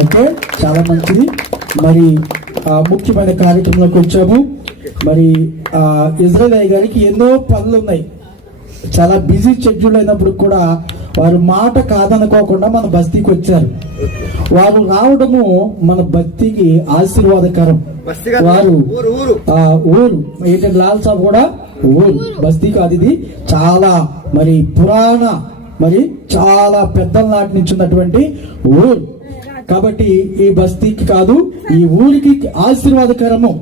Okay, చాలా మంచిది. మరి ముఖ్యమైన కార్యక్రమంలోకి వచ్చాము. మరి ఇజ్రాయెల్ అయ్య గారికి ఎన్నో పనులు ఉన్నాయి, చాలా బిజీ షెడ్యూల్ అయినప్పుడు కూడా వారు మాట కాదనుకోకుండా మన బస్తీకి వచ్చారు. వారు రావడము మన బస్తీకి ఆశీర్వాదకరం. వారు ఊరు ఏంటంటే లాల్ సాబ్ కూడా ఊరు, బస్తీ కాదు ఇది. చాలా మరి పురాణ, మరి చాలా పెద్దల నాటి నుంచి ఉన్నటువంటి ఊరు కాబట్టి ఈ బస్తీకి కాదు, ఈ ఊరికి ఆశీర్వాదకరము.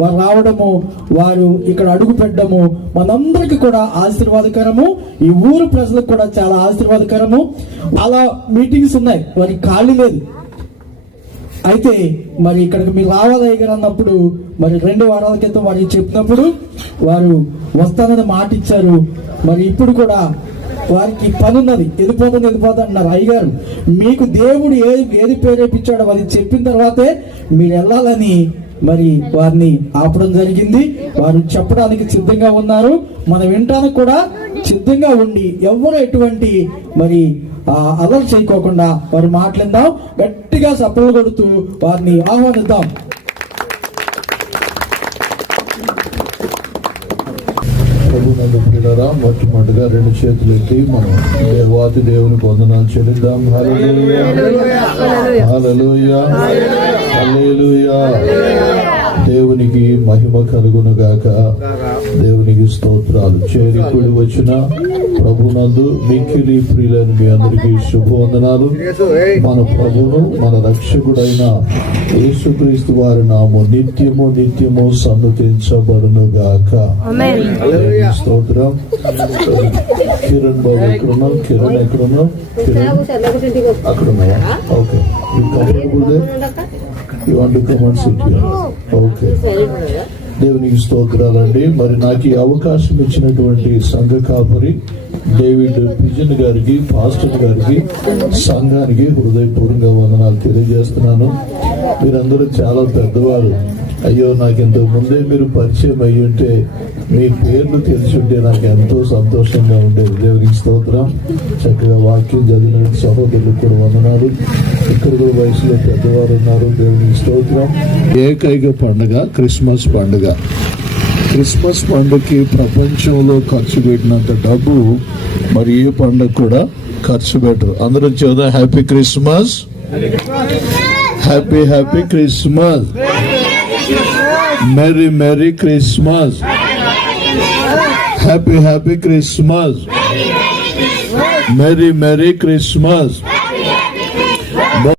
వారు రావడము, వారు ఇక్కడ అడుగు పెట్టడము మనందరికి కూడా ఆశీర్వాదకరము. ఈ ఊరు ప్రజలకు కూడా చాలా ఆశీర్వాదకరము. అలా మీటింగ్స్ ఉన్నాయి, వారికి ఖాళీ లేదు. అయితే మరి ఇక్కడికి మీరు రావాలి అన్నప్పుడు, మరి 2 వారాల క్రితం వారికి చెప్పినప్పుడు వారు వస్తానని మాట ఇచ్చారు. మరి ఇప్పుడు కూడా వారికి పని ఉన్నది, వెళ్ళిపోతుంది అన్నారు. అయ్యగారు, మీకు దేవుడు ఏది ప్రేరేపించాడో అది చెప్పిన తర్వాతే మీరు వెళ్ళాలని మరి వారిని ఆపడం జరిగింది. వారు చెప్పడానికి సిద్ధంగా ఉన్నారు, మనం వినటానికి కూడా సిద్ధంగా ఉండి ఎవరు ఎటువంటి మరి అలర్ట్ చేయకోకుండా వారు మాట్లాడదాం. గట్టిగా సపోర్ట్ కొడుతూ వారిని ఆహ్వానిద్దాం. మొట్టమొదటిగా 2 చేతులు ఎత్తి మనం దేవాతి దేవునికి వందనాలు చెల్లిద్దాం. హల్లెలూయా, హల్లెలూయా, హల్లెలూయా. దేవునికి మహిమ కలుగునుగాక. దేవునికి స్తోత్రాలు. చేరికుడి వచ్చిన ప్రభునందు మిక్కిలి ప్రియులైన మీ అందరికీ శుభవందనాలు. మన ప్రభువు మన రక్షకుడైన యేసుక్రీస్తు వారి నామం నిత్యము నిత్యము సన్నుతించబడునుగాక. స్తోత్రం. కిరణ్ బాబు ఎక్కడున్నాం? కిరణ్ ఎక్కడున్నాం? కిరణ్ అక్కడ ఉన్నాయా? Okay, you want to come and SIT here. Okay, దేవునికి స్తోత్రాలండి. మరి నాకు ఈ అవకాశం ఇచ్చినటువంటి సంఘ కాపరి డేవిడ్ పిజన్ గారికి, పాస్టర్ గారికి, సంఘానికి హృదయపూర్వకంగా వందనాలు తెలియజేస్తున్నాను. మీరందరూ చాలా పెద్దవారు. అయ్యో, నాకు ఇంతకు ముందే మీరు పరిచయం అయ్యి ఉంటే, మీ పేర్లు తెలిసి ఉంటే నాకు ఎంతో సంతోషంగా ఉండేది. దేవునికి స్తోత్రం. చక్కగా వాక్యం చదివిన సహోదరులకు కూడా వందనాలు. ఇక్కడ కూడా వయసులో పెద్దవారు ఉన్నారు. దేవునికి స్తోత్రం. ఏకైక పండుగ క్రిస్మస్ పండుగ. క్రిస్మస్ పండుగకి ప్రపంచంలో ఖర్చు పెట్టినంత డబ్బు మరి ఏ పండుగ కూడా ఖర్చు పెట్టరు. అందరూ చూద్దాం, happy Christmas, happy happy Christmas, merry merry Christmas, happy happy Christmas, merry merry Christmas.